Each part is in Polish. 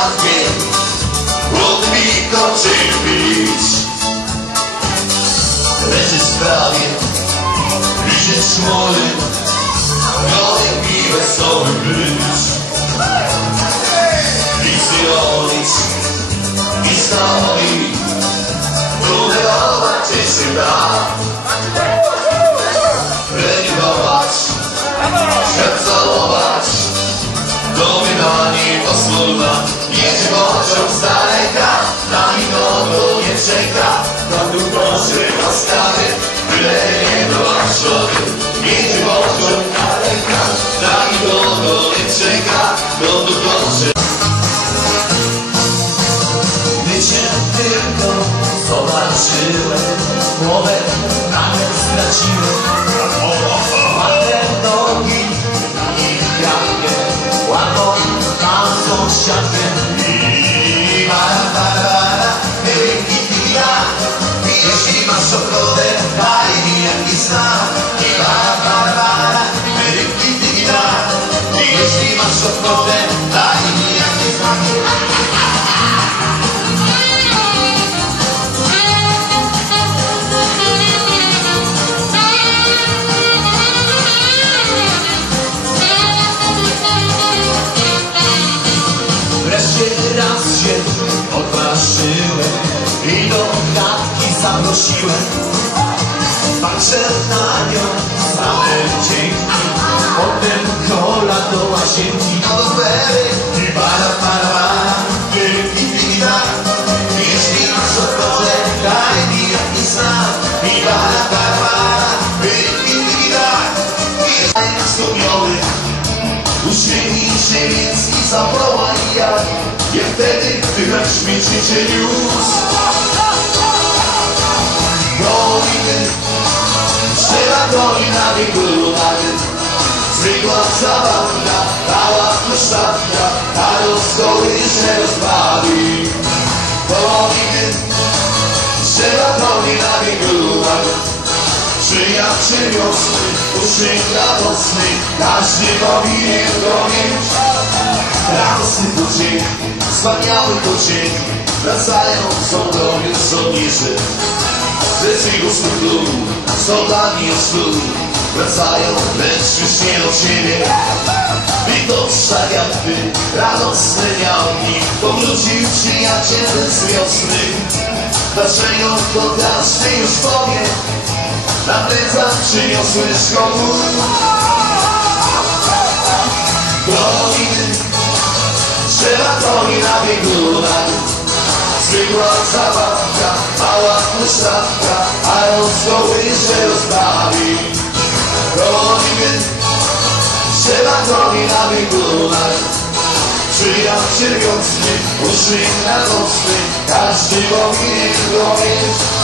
Martin, rolled the beat, got in beats. This is Stalin, Richard Smolin, calling me the summer blues. It's the audience, it's the hobby, don't let all dominanie. Jedzie pociąg z daleka Na nikogo nie czeka Na tu proszę łaskawy Byle nie Jedzie pociąg z daleka Na nikogo nie czeka Na tu proszę Gdy cię tylko zobaczyłem zaprosiłem Patrzę na nią same dzięki Potem kola do łazienki. No do bery i para para Wielki wina. Jeśli masz ochotę daj mi jakiś znak. I para para para Wielki wina. Jest zdumiony. Uśmiechnij się więc i zawołaj jak Jak wtedy, gdy na śmieci cię niósł Trzeba goni na biegu Zwykła zabawka Mała puszczawka A rozkoły się rozbawi Gołiny Trzeba na biegu Przyjaciel wiosny, uśmiech radosny, każdy powinien go mieć. Radosny pociech, wspaniały pociech, wracają są do mnie żołnierze. Ze swych lub, dla mnie stół, wracają, lecz już nie do ciebie. I to tak jakby radosny miał dni, powrócił przyjaciel z wiosny. Dlaczego to każdy już powie, na plecach przyniosłeś komu Godziny Trzeba koni na biegunach Zwykła puszczawka A rozkoły się rozbawi. Godziny Trzeba koni na biegunach Przyjaciel wiosny Uśmiech radosny Każdy powinien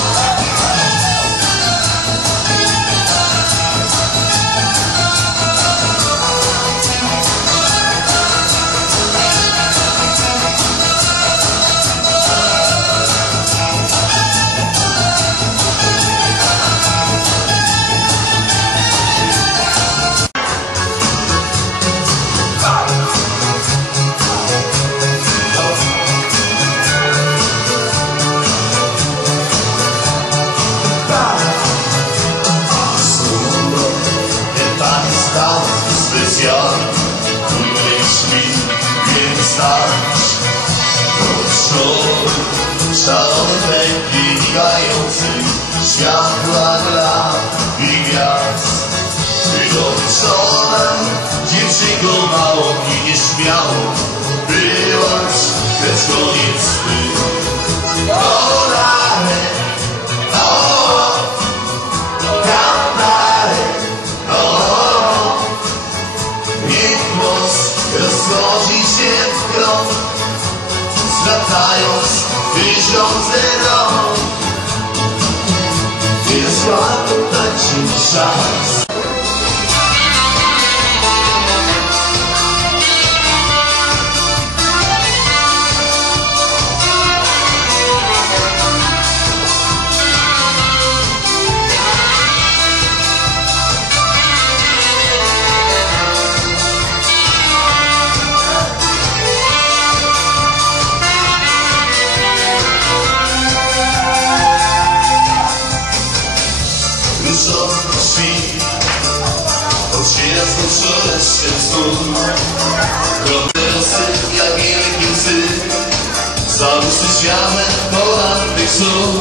go mieć Światła dla i gwiazd. Wydobyconem dziewczynką mało i nieśmiało się w krąg Zwracając tysiące rąk. Dać im czas jasno szoleszcze snu Kropne rosy jak wielkie łzy Zarusy światłem porannych snu